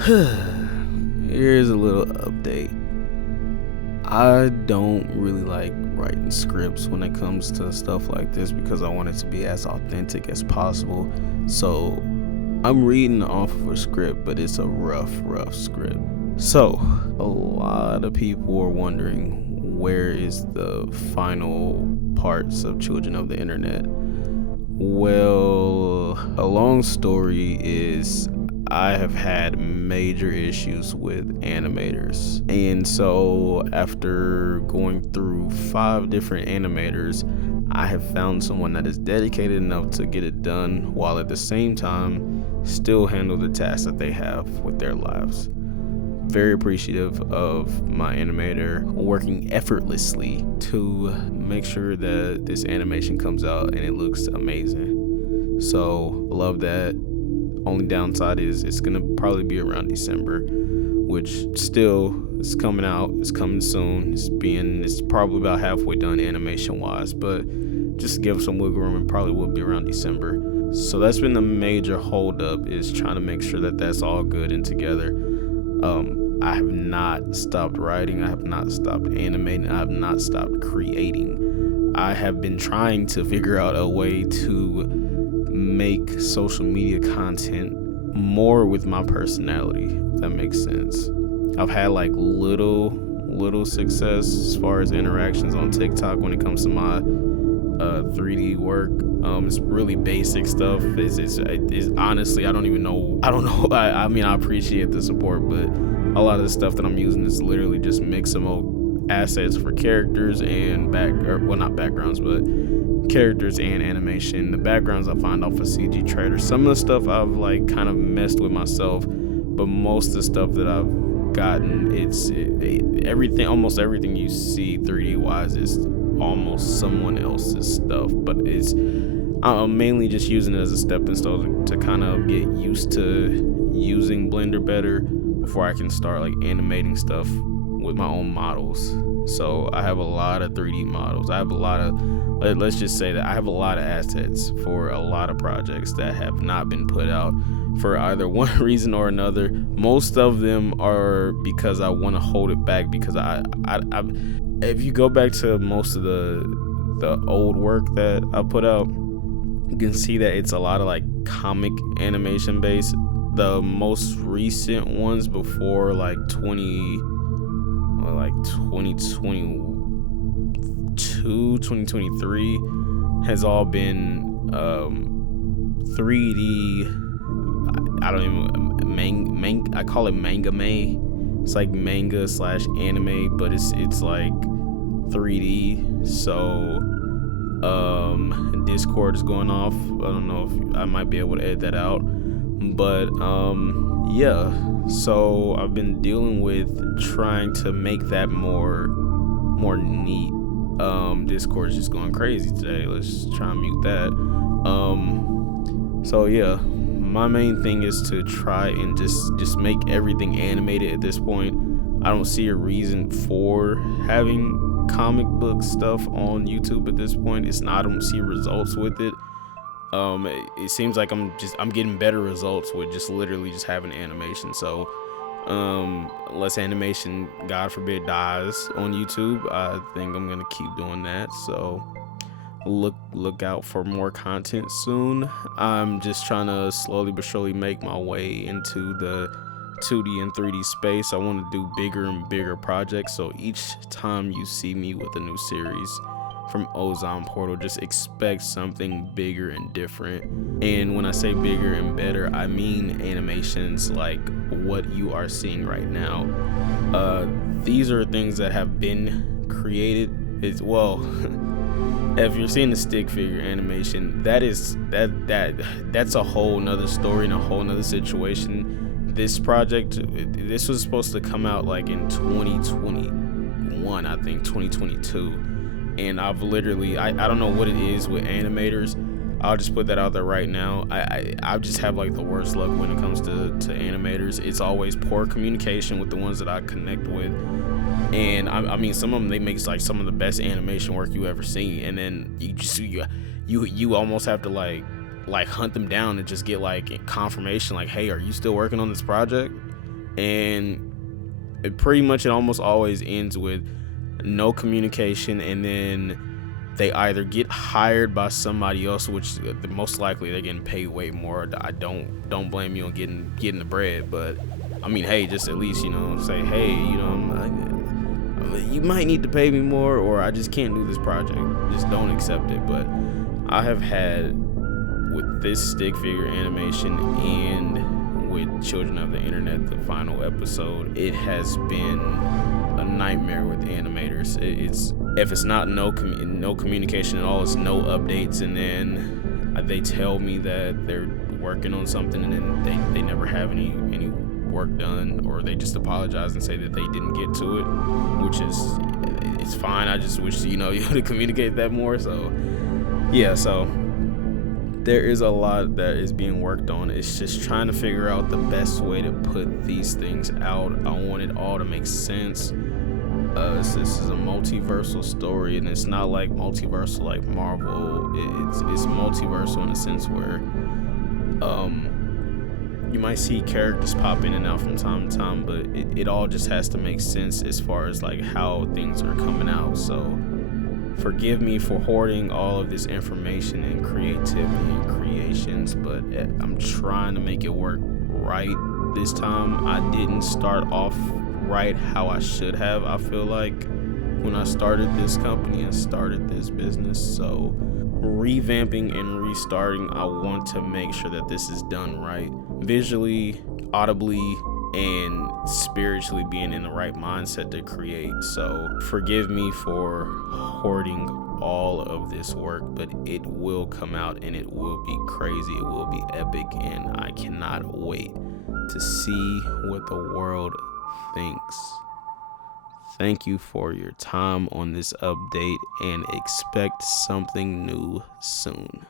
Here's a little update. I don't really like writing scripts when it comes to stuff like this because I want it to be as authentic as possible. So I'm reading off of a script, but it's a rough script. So a lot of people are wondering, where is the final parts of Children of the Internet? Well, a long story is I have had major issues with animators. And so after going through 5 different animators, I have found someone that is dedicated enough to get it done while at the same time still handle the tasks that they have with their lives. Very appreciative of my animator working effortlessly to make sure that this animation comes out and it looks amazing. So love that. Only downside is it's gonna probably be around December, which still is coming out. It's coming soon. It's probably about halfway done animation wise, but just to give some wiggle room, it probably will be around December. So that's been the major holdup, is trying to make sure that that's all good and together. I have not stopped writing. I have not stopped animating. I have not stopped creating. I have been trying to figure out a way to make social media content more with my personality, if that makes sense. I've had like little success as far as interactions on TikTok when it comes to my 3D work. It's really basic stuff. It's honestly, I don't know. I mean, I appreciate the support, but a lot of the stuff that I'm using is literally just mixable assets for characters and not backgrounds, but characters and animation. The backgrounds I find off of CG Trader. Some of the stuff I've like kind of messed with myself, but most of the stuff that I've gotten, almost everything you see 3D wise is almost someone else's stuff, but I'm mainly just using it as a stepping stone to kind of get used to using Blender better before I can start like animating stuff with my own models. So I have a lot of 3D models. Let's just say that I have a lot of assets for a lot of projects that have not been put out for either one reason or another. Most of them are because I want to hold it back, because I if you go back to most of the old work that I put out, you can see that it's a lot of like comic animation based. The most recent ones before like 2023 has all been 3D. I don't even I call it manga may. It's like manga / anime, but it's like 3D. So Discord is going off. I don't know if I might be able to edit that out, but yeah. So I've been dealing with trying to make that more neat. Discord is just going crazy today. Let's try and mute that. So yeah, my main thing is to try and just make everything animated at this point. I don't see a reason for having comic book stuff on YouTube at this point. I don't see results with it. It seems like I'm getting better results with just literally just having animation. So unless animation, God forbid, dies on YouTube, I think I'm gonna keep doing that. So look out for more content soon. I'm just trying to slowly but surely make my way into the 2D and 3D space. I want to do bigger and bigger projects, so each time you see me with a new series from Ozon Portal, just expect something bigger and different. And when I say bigger and better, I mean animations like what you are seeing right now. These are things that have been created. If you're seeing the stick figure animation, that's a whole nother story and a whole nother situation. This project, this was supposed to come out like in 2021, I think 2022. And I've literally, I don't know what it is with animators. I'll just put that out there right now. I just have like the worst luck when it comes to animators. It's always poor communication with the ones that I connect with. And I mean, some of them, they make like some of the best animation work you ever seen. And then you almost have to like hunt them down and just get like confirmation, like, hey, are you still working on this project? And it almost always ends with no communication, and then they either get hired by somebody else, which most likely they're getting paid way more. I don't blame you on getting the bread, but I mean, hey, just at least say, hey, you might need to pay me more, or I just can't do this project. Just don't accept it. But I have had, with this stick figure animation and with Children of the Internet, the final episode, it has been a nightmare with animators. It's if it's not no communication at all, it's no updates, and then they tell me that they're working on something, and then they never have any work done, or they just apologize and say that they didn't get to it, which is, it's fine. I just wish you would have communicated that more. So yeah, so there is a lot that is being worked on. It's just trying to figure out the best way to put these things out. I want it all to make sense. This is a multiversal story, and it's not like multiversal like Marvel. It's multiversal in a sense where you might see characters pop in and out from time to time, but it all just has to make sense as far as like how things are coming out. So forgive me for hoarding all of this information and creativity and creations, but I'm trying to make it work right this time. I didn't start off right how I should have, I feel like, when I started this company and started this business. So revamping and restarting, I want to make sure that this is done right, visually, audibly, and spiritually, being in the right mindset to create. So forgive me for hoarding all of this work, but it will come out and it will be crazy, it will be epic, and I cannot wait to see what the world thinks. Thank you for your time on this update, and expect something new soon.